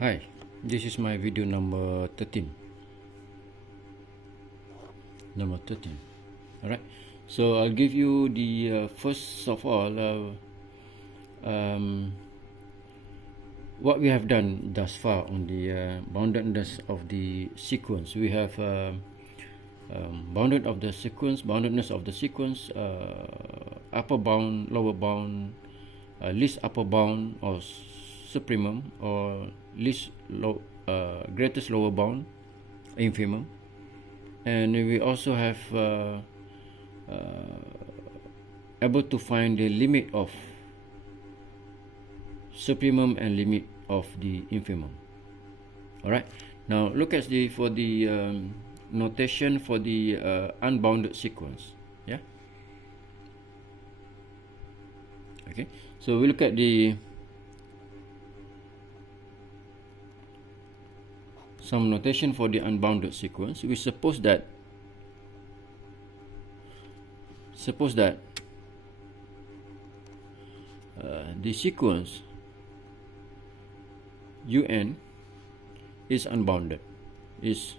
Hi, this is my video number 13. Alright, so I'll give you the first of all what we have done thus far on the boundedness of the sequence. We have boundedness of the sequence, upper bound, lower bound, least upper bound or supremum, or greatest lower bound, infimum, and we also have able to find the limit of supremum and limit of the infimum. All right. Now look at the notation for the unbounded sequence. Yeah. Okay. So we look at the some notation for the unbounded sequence. We suppose that the sequence un is unbounded, is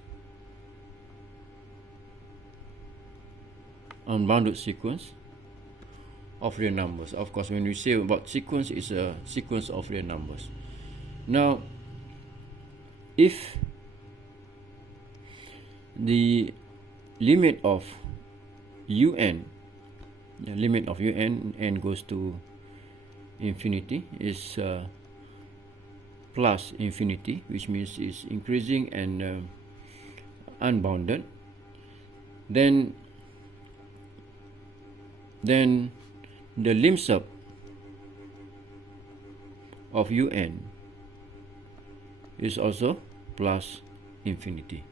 unbounded sequence of real numbers. Of course, when we say about sequence, it's a sequence of real numbers. Now, if the limit of n goes to infinity is plus infinity, which means it's increasing and unbounded, then the limsup of un is also plus infinity.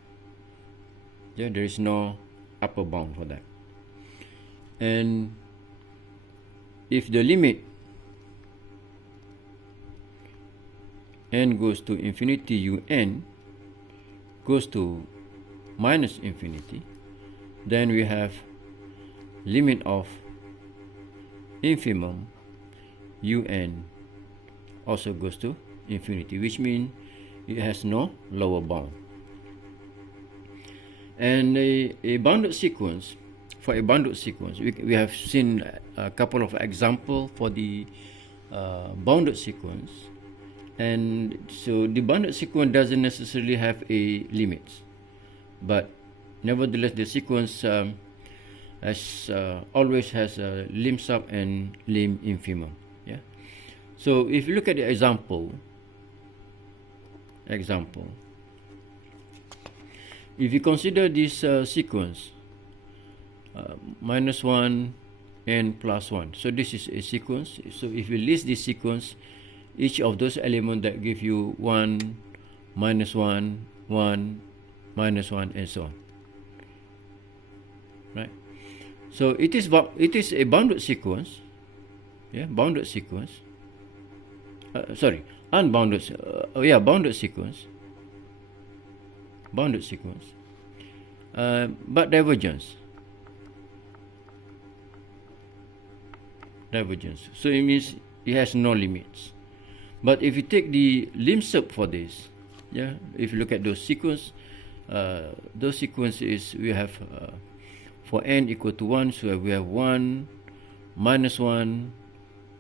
Yeah, there is no upper bound for that. And if the limit n goes to infinity, un goes to minus infinity, then we have limit of infimum un also goes to infinity, which means it has no lower bound. And a bounded sequence, for a bounded sequence, we have seen a couple of examples for the bounded sequence. And so the bounded sequence doesn't necessarily have a limit, but nevertheless the sequence always has a limsup and liminfimum. Yeah. So if you look at the example, if you consider this sequence minus 1 and plus 1, so this is a sequence. So if you list this sequence, each of those elements that give you 1, minus 1, 1, minus 1, and so on. Right? So it is a bounded sequence. Yeah, bounded sequence. Unbounded. Bounded sequence. Bounded sequence. But divergence. So it means it has no limits. But if you take the limsup for this, yeah, if you look at those sequences we have for n equal to 1, so we have 1, minus 1,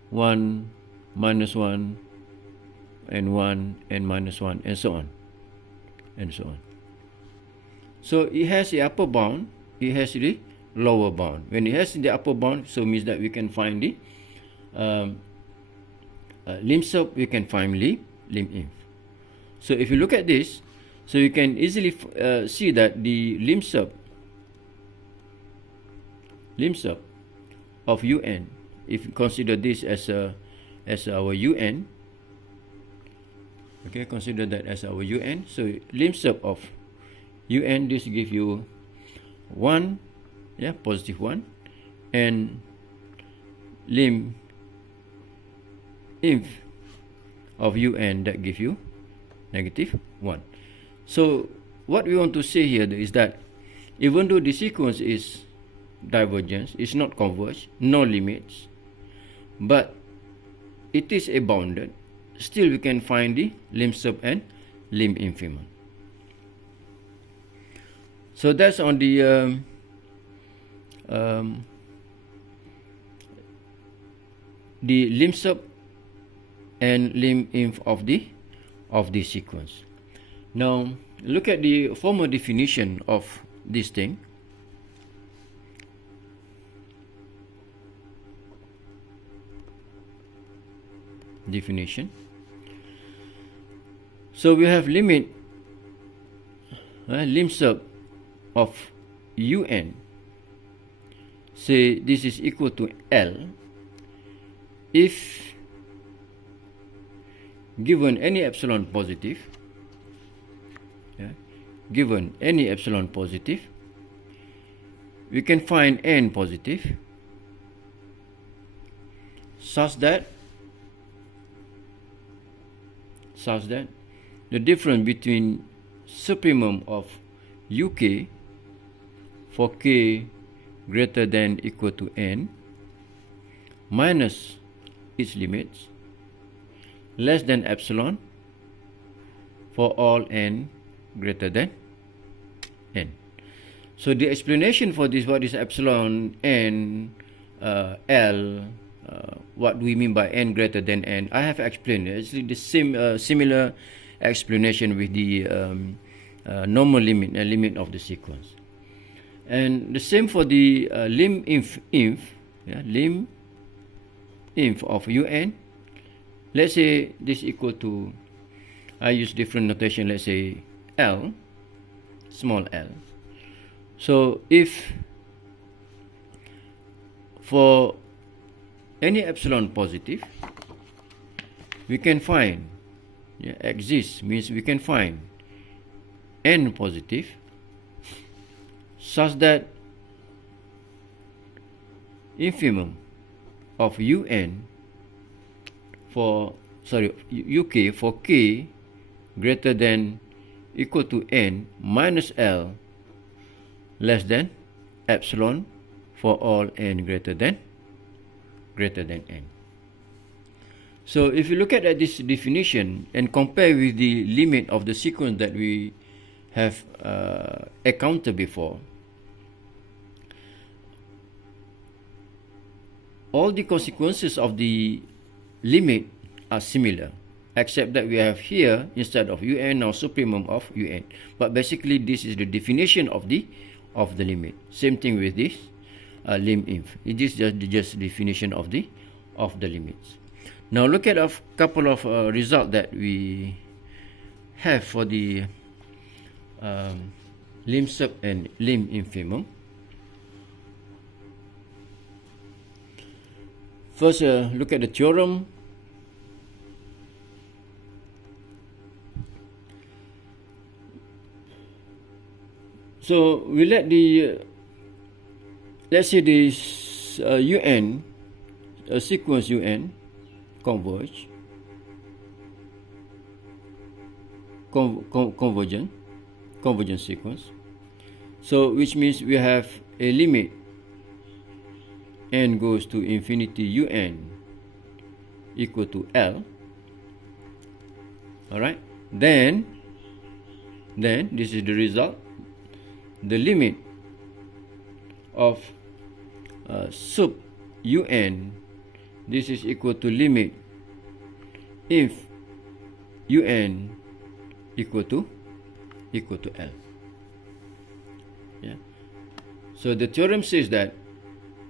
1, minus 1, and 1, and minus 1, and so on, and so on. So it has the upper bound, it has the lower bound. When it has the upper bound, so means that we can find the limsup, we can find liminf. So if you look at this, so you can easily see that the limsup of un, if you consider this as our un, okay, consider that as our un. So limsup of un, this give you 1, yeah, positive 1, and liminf of un that give you negative 1. So what we want to say here is that even though the sequence is divergence, it's not converged, no limits, but it is a bounded, still we can find the limsup and lim infimum. So that's on the limsup and liminf of the sequence. Now look at the formal definition of this thing. Definition. So we have limit limsup of un. Say this is equal to L if given any epsilon positive, given any epsilon positive, we can find n positive such that the difference between supremum of uk for k greater than equal to n minus its limits less than epsilon for all n greater than n. So the explanation for this, what is epsilon, n, L, what we mean by n greater than n, I have explained. It's the same similar explanation with the normal limit, limit of the sequence. And the same for the liminf, liminf of un. Let's say this equal to, I use different notation, let's say L, small l. So if for any epsilon positive, we can find, exists means we can find n positive such that infimum of un for uk for k greater than equal to n minus l less than epsilon for all n greater than n. So if you look at this definition and compare with the limit of the sequence that we have encountered before, all the consequences of the limit are similar, except that we have here instead of un now supremum of un. But basically this is the definition of the limit. Same thing with this liminf. It is just definition of the limits. Now look at a couple of results that we have for the limsup and liminfimum. First, look at the theorem. So we let the let's say this un, a sequence un, converge, convergent sequence. So which means we have a limit n goes to infinity un equal to L. Alright, then this is the result. The limit of sub un, this is equal to limit if un equal to L. So the theorem says that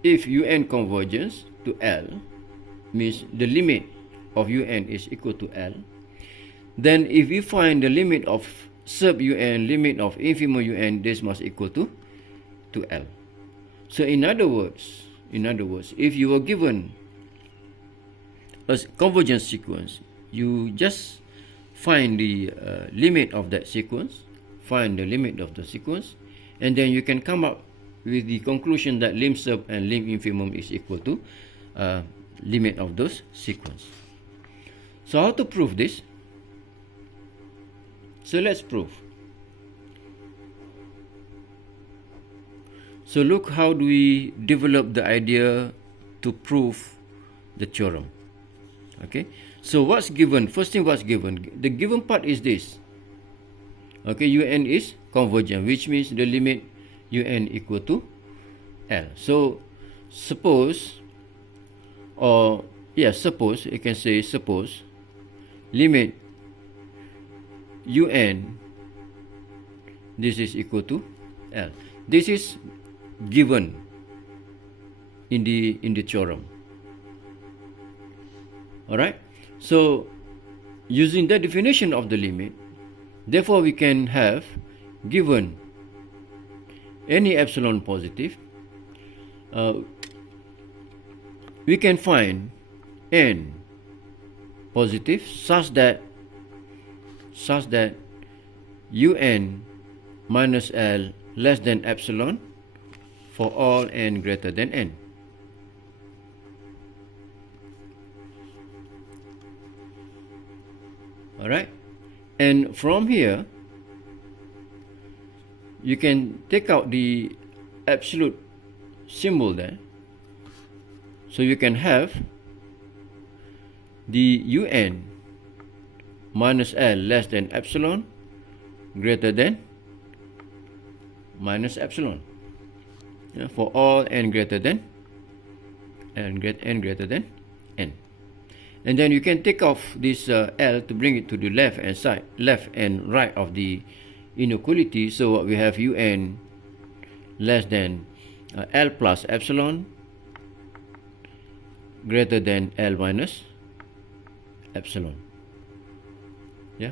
if un converges to L, means the limit of un is equal to L, then if we find the limit of sub un, limit of infimum un, this must equal to L. So in other words, if you were given a convergent sequence, you just find the limit of that sequence, and then you can come up with the conclusion that limsup and liminfimum is equal to limit of those sequence. So how to prove this? So let's prove. So look how do we develop the idea to prove the theorem. Okay, so what's given? First thing, what's given? The given part is this. Okay, un is convergent, which means the limit un equal to L. So suppose, or suppose, you can say suppose limit un, this is equal to L. This is given in the theorem. Alright, so using the definition of the limit, therefore we can have, given any epsilon positive, we can find n positive such that un minus L less than epsilon for all n greater than n. Alright, and from here you can take out the absolute symbol there, so you can have the un minus L less than epsilon greater than minus epsilon, for all n greater than n greater than n. And then you can take off this L to bring it to the left and right of the inequality. So what we have, un less than L plus epsilon greater than L minus epsilon,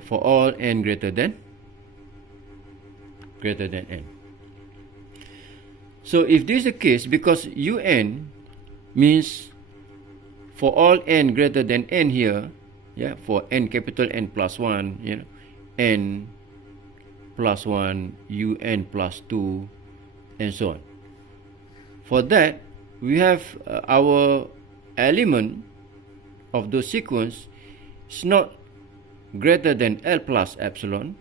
for all n greater than n. So if this is the case, because un means for all n greater than n here, for n capital N plus 1, n plus 1, un plus 2, and so on. For that, we have our element of the sequence is not greater than L plus epsilon,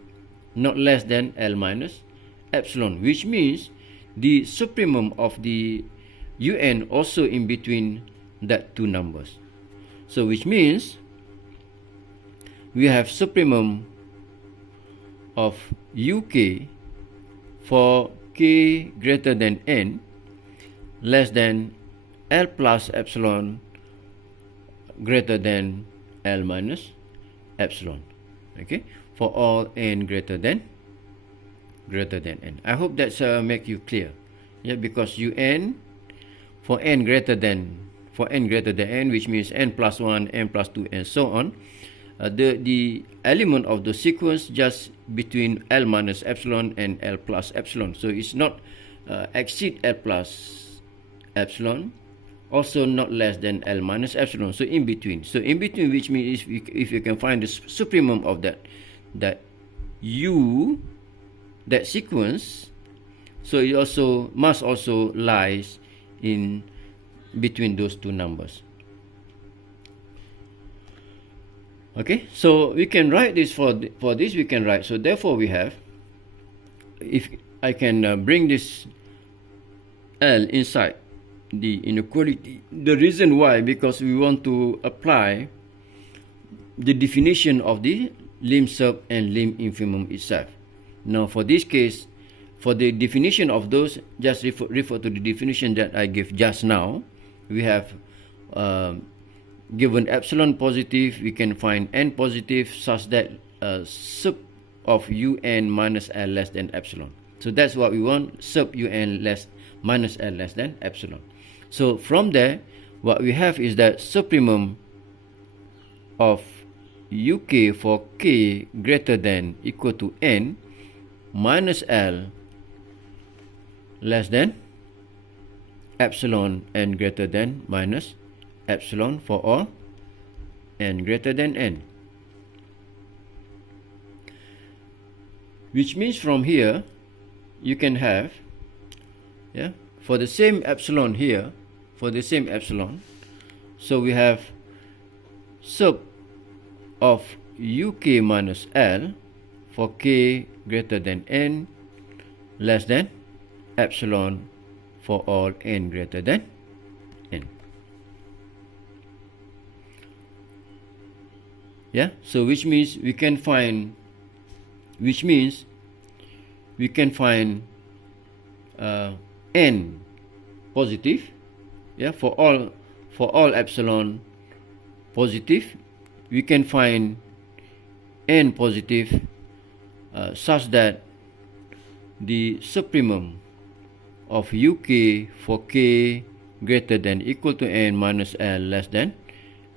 not less than L minus epsilon, which means the supremum of the un also in between that two numbers. So which means we have supremum of uk for k greater than n less than L plus epsilon greater than L minus epsilon, okay, for all n greater than n. I hope that's make you clear, because un for n greater than n, which means n plus 1, n plus 2, and so on, the element of the sequence just between L minus epsilon and L plus epsilon. So it's not exceed L plus epsilon, also not less than L minus epsilon. So in between. So in between, which means if you can find the supremum of that sequence, so it also must also lies in between those two numbers. Okay, so we can write this for this we can write. So therefore we have, if I can bring this L inside the inequality, the reason why, because we want to apply the definition of the limsup and liminfimum itself. Now for this case, for the definition of those, just refer to the definition that I gave just now. We have given epsilon positive, we can find n positive such that sup of un minus L less than epsilon. So that's what we want, sup un minus L less than epsilon. So from there, what we have is that supremum of uk for k greater than equal to n minus L less than epsilon n greater than minus epsilon for all n greater than n. Which means from here you can have, for the same epsilon here, for the same epsilon, so we have sup of uk minus L for k greater than n less than epsilon for all n greater than n. So which means we can find, which means we can find n positive, yeah, for all epsilon positive, we can find n positive such that the supremum of uk for k greater than equal to n minus l less than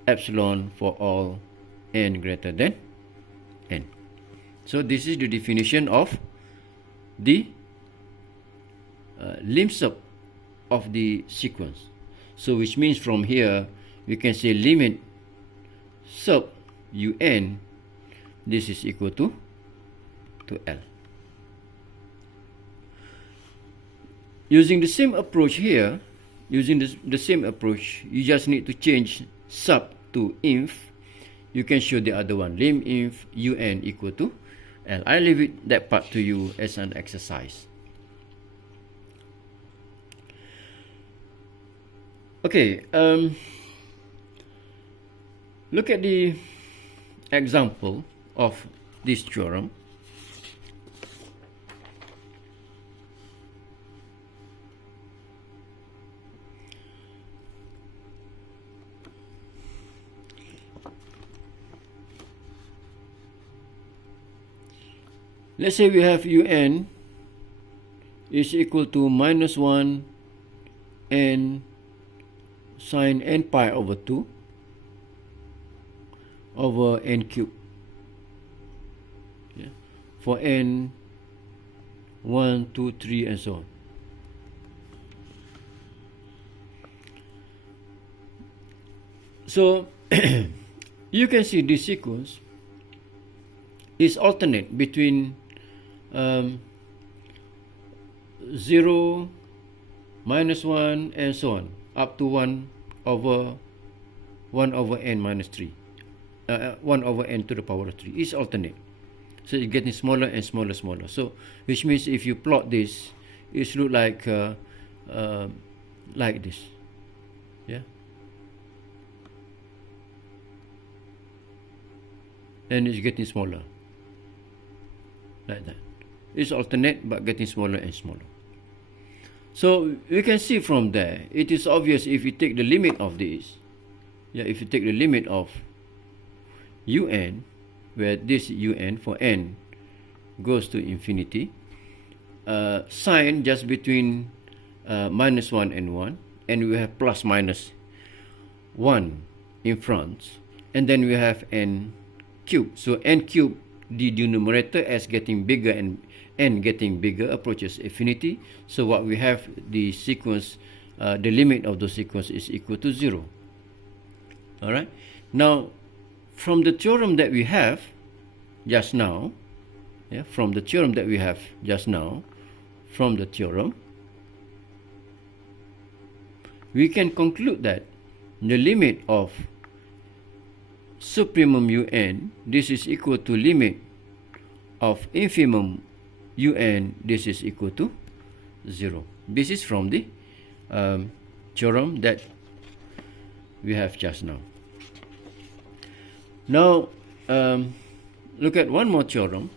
epsilon for all n greater than n. So this is the definition of the limsup of the sequence. So which means from here we can say limit sub un, this is equal to L. Using the same approach here, using the same approach, you just need to change sub to inf. You can show the other one, liminf un equal to L. I leave that part to you as an exercise. Okay, look at the example of this theorem. Let's say we have un is equal to minus 1 n sine n pi over 2 over n cubed, yeah, for n 1, 2, 3 and so on. So you can see this sequence is alternate between 0, minus 1 and so on up to 1 over n minus 3, 1 over n to the power of 3 is alternate. So it's getting smaller and smaller. So which means if you plot this, it look like this, yeah, and it's getting smaller like that. It's alternate but getting smaller and smaller. So we can see from there, it is obvious if you take the limit of this, yeah, if you take the limit of un, where this un for n goes to infinity, sign just between minus 1 and 1, and we have plus minus 1 in front, and then we have n cubed. So n cubed, the denominator as getting bigger and n getting bigger approaches infinity. So what we have, the sequence, the limit of the sequence is equal to 0. All right. Now, from the theorem that we have just now, yeah, from the theorem, we can conclude that the limit of supremum un, this is equal to limit of infimum un, this is equal to 0. This is from the theorem that we have just now. Now, look at one more theorem.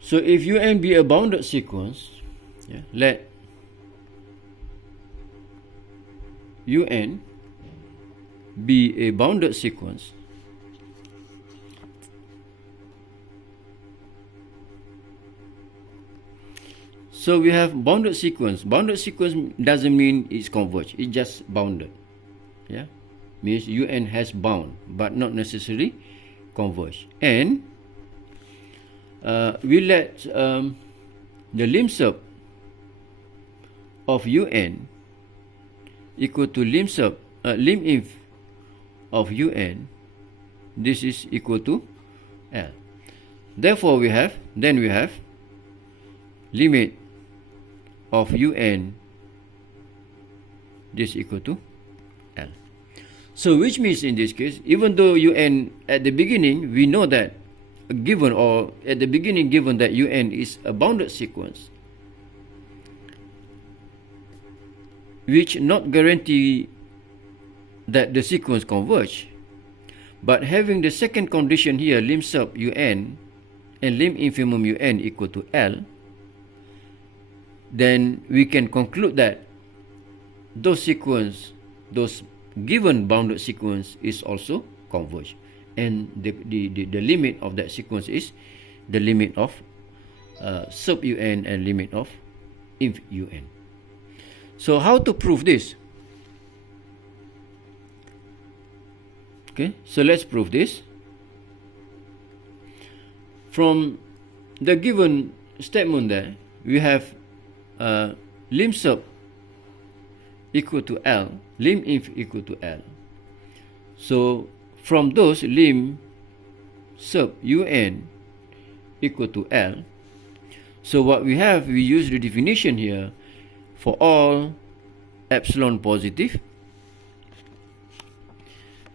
So if un be a bounded sequence, yeah, let un be a bounded sequence, so we have bounded sequence. Bounded sequence doesn't mean it's converged, it's just bounded, yeah, means un has bound but not necessarily converged. And we let the limsup of un equal to liminf of un, this is equal to L. Therefore we have limit of un, this equal to L. So which means in this case, even though un at the beginning we know that given that un is a bounded sequence, which not guarantee that the sequence converge. But having the second condition here, limsup un and liminfimum un equal to L, then we can conclude that those given bounded sequence is also converge, and the limit of that sequence is the limit of sub un and limit of inf un. So how to prove this? Okay, so let's prove this. From the given statement there, we have limsup equal to L, liminf equal to L. So from those, lim sub un equal to L. So what we have, we use the definition here for all epsilon positive.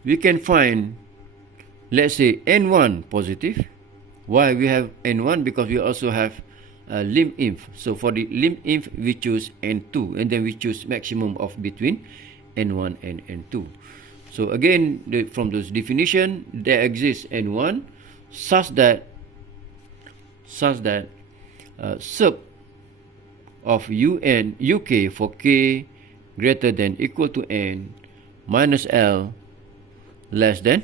We can find, let's say, n1 positive. Why we have n1? Because we also have liminf. So for the liminf, we choose n2, and then we choose maximum of between n1 and n2. So again, from those definition, there exists n1 such that sub of uk for k greater than equal to n minus L less than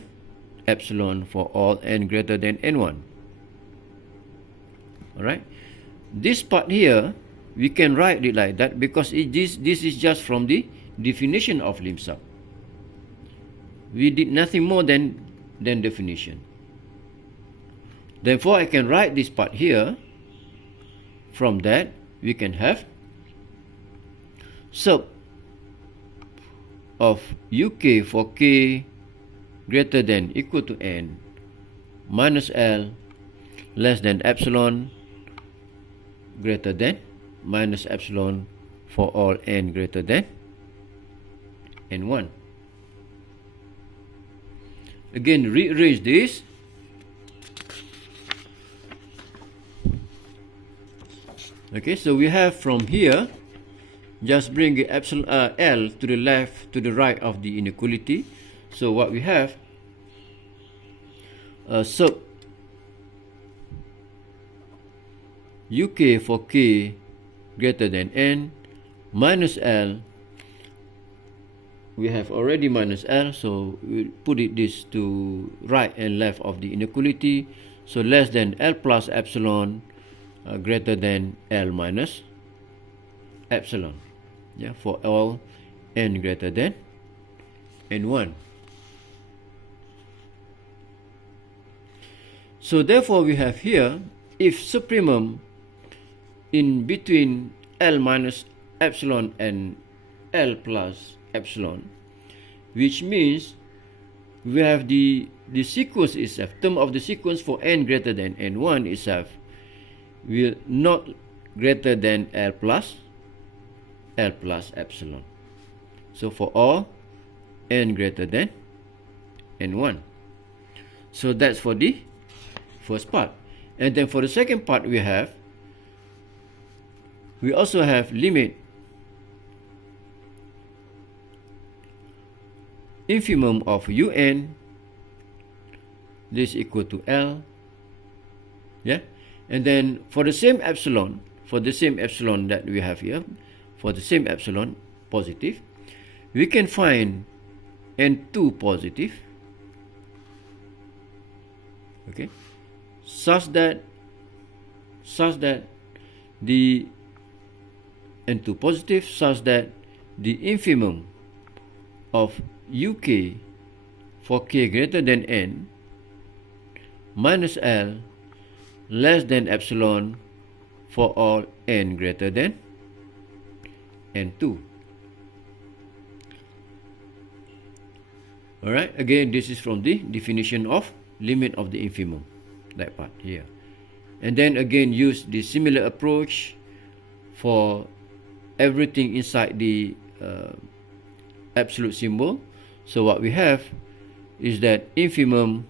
epsilon for all n greater than n1. Alright, this part here we can write it like that because this is just from the definition of limsup. We did nothing more than definition. Therefore, I can write this part here. From that, we can have sub of uk for k greater than equal to n minus L less than epsilon greater than minus epsilon for all n greater than n1. Again, rearrange this. Okay, so we have from here, just bring the epsilon L to the left, to the right of the inequality. So what we have, sub uk for k greater than n minus L. We have already minus L, so we put this to right and left of the inequality. So less than L plus epsilon greater than L minus epsilon, yeah, for all n greater than n1. So therefore we have here, if supremum in between L minus epsilon and L plus epsilon, which means we have the sequence itself, term of the sequence for n greater than n1 itself will not greater than L plus epsilon. So for all n greater than n1. So that's for the first part. And then for the second part, we also have limit infimum of un, this equal to L, yeah. And then for the same epsilon, that we have here, for the same epsilon positive, we can find n2 positive, okay, such that the n2 positive, such that the infimum of uk for k greater than n minus L less than epsilon for all n greater than n2. Alright, again, this is from the definition of limit of the infimum, that part here. And then again, use the similar approach for everything inside the absolute symbol. So what we have is that infimum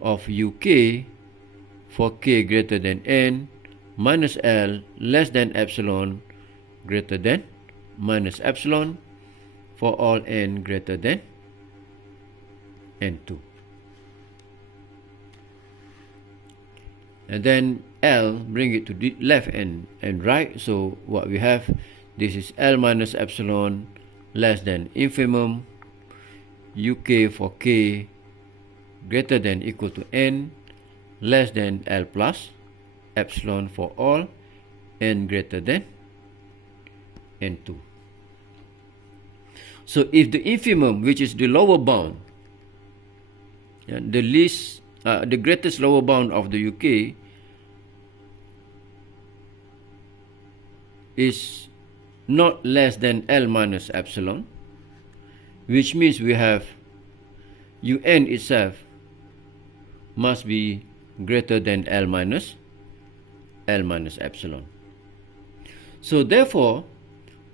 of uk for k greater than n minus L less than epsilon greater than minus epsilon for all n greater than n2. And then L, bring it to the left and right. So what we have, this is L minus epsilon less than infimum UK for K greater than equal to N less than L plus epsilon for all N greater than N2. So if the infimum, which is the lower bound, the greatest lower bound of the UK is not less than L minus epsilon, which means we have UN itself must be greater than L minus epsilon. So therefore,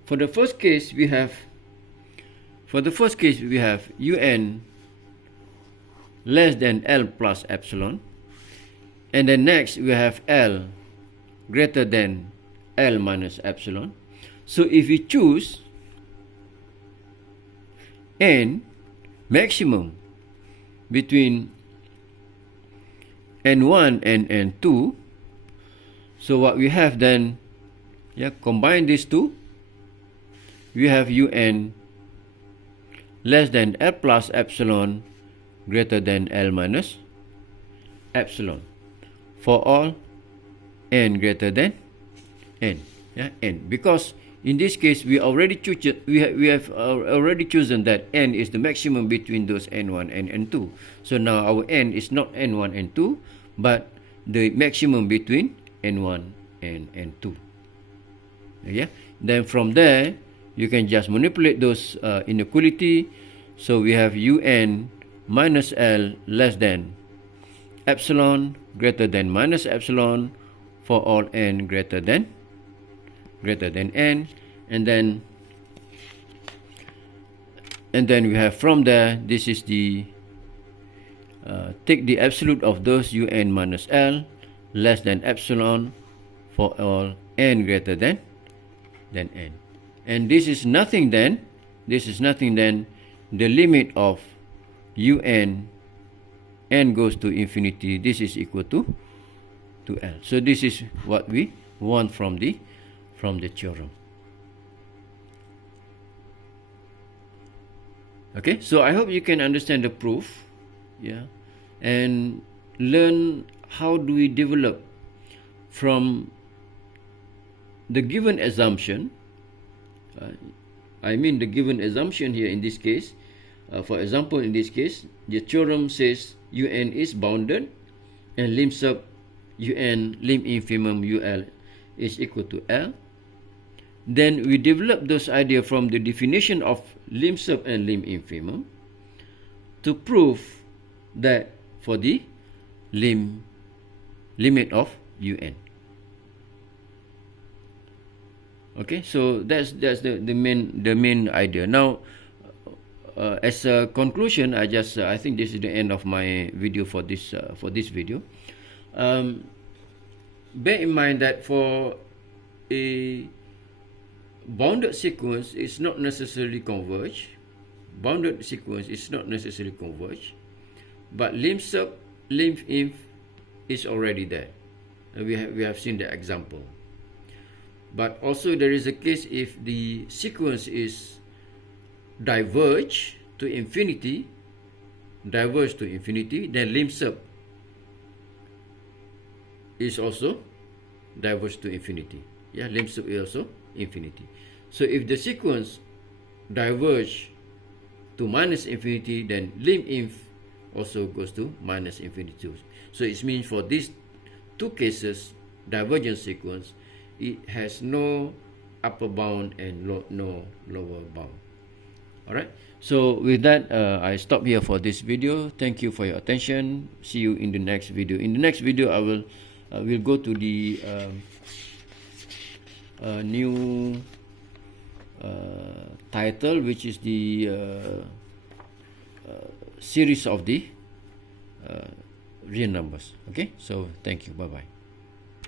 for the first case we have UN less than L plus epsilon, and then next we have L greater than L minus epsilon. So if we choose N maximum between N1 and N2, so what we have then, combine these two, we have UN less than L plus epsilon greater than L minus epsilon for all N greater than N. N, because in this case we already have already chosen that N is the maximum between those N1 and N2. So now our N is not N1 and N2, but the maximum between N1 and N2. Then from there you can just manipulate those inequality. So we have UN minus L less than epsilon greater than minus epsilon for all N greater than N, and then we have from there, this is the take the absolute of those UN minus L less than epsilon for all N greater than N, and this is nothing then the limit of UN N goes to infinity, this is equal to L. So this is what we want from the theorem. Okay, so I hope you can understand the proof, and learn how do we develop from the given assumption. I mean the given assumption here in this case. For example, in this case, the theorem says UN is bounded and limsup UN lim infimum UL is equal to L. Then we develop those ideas from the definition of limsup and lim infimum to prove that for the limit of UN. Okay, so that's the main idea. Now, as a conclusion, I think this is the end of my video for this video. Bear in mind that for a bounded sequence, it's not necessarily converge. Bounded sequence is not necessarily converge, but limsup, liminf is already there, and we have seen the example. But also there is a case if the sequence is diverge to infinity, then limsup is also diverge to infinity. Limsup is also infinity. So if the sequence diverge to minus infinity, then liminf also goes to minus infinity too. So it means for these two cases, divergent sequence, it has no upper bound and no lower bound. Alright, so with that, I stop here for this video. Thank you for your attention. See you in the next video. In the next video, I will go to the new title, which is the series of the real numbers. Okay, so thank you. Bye bye.